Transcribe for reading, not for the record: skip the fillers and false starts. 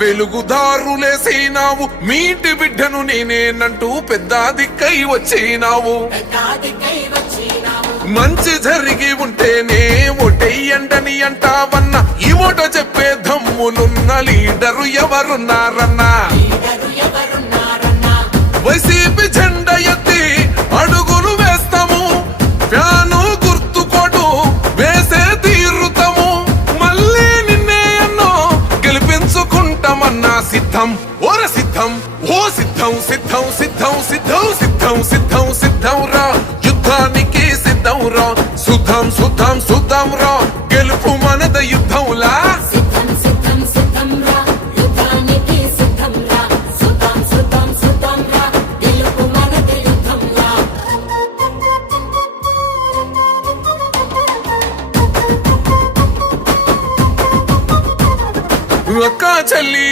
వెలుగుదారులేసినావు, మీటి బిడ్డను నేనేనంటూ పెద్ద దిక్కై వచ్చినావు. మంచి జరిగి ఉంటేనే ఓటెయ్యండని అంటావన్న, ఈ ఓట చెప్పే దమ్ములున్న లీడరు ఎవరున్నారన్నా? వైసీపీ జెండా ఎత్తి అడుగులు వేస్తాము, ఫ్యాను గుర్తుకోటు వేసే తీరుతాము. మళ్ళీ నిన్నే ఎన్నో గెలిపించుకుంటామన్నా. సిద్ధం ఓర సిద్ధం, ఓ సిద్ధం సిద్ధం సిద్ధం సిద్ధం సిద్ధం సిద్ధం సిద్ధం రా, యుద్ధానికి సిద్ధం రా. సుద్ధం సుద్ధం సుద్ధం రా, గెలుపు మనద యుద్ధంలా. అక్క చెల్లి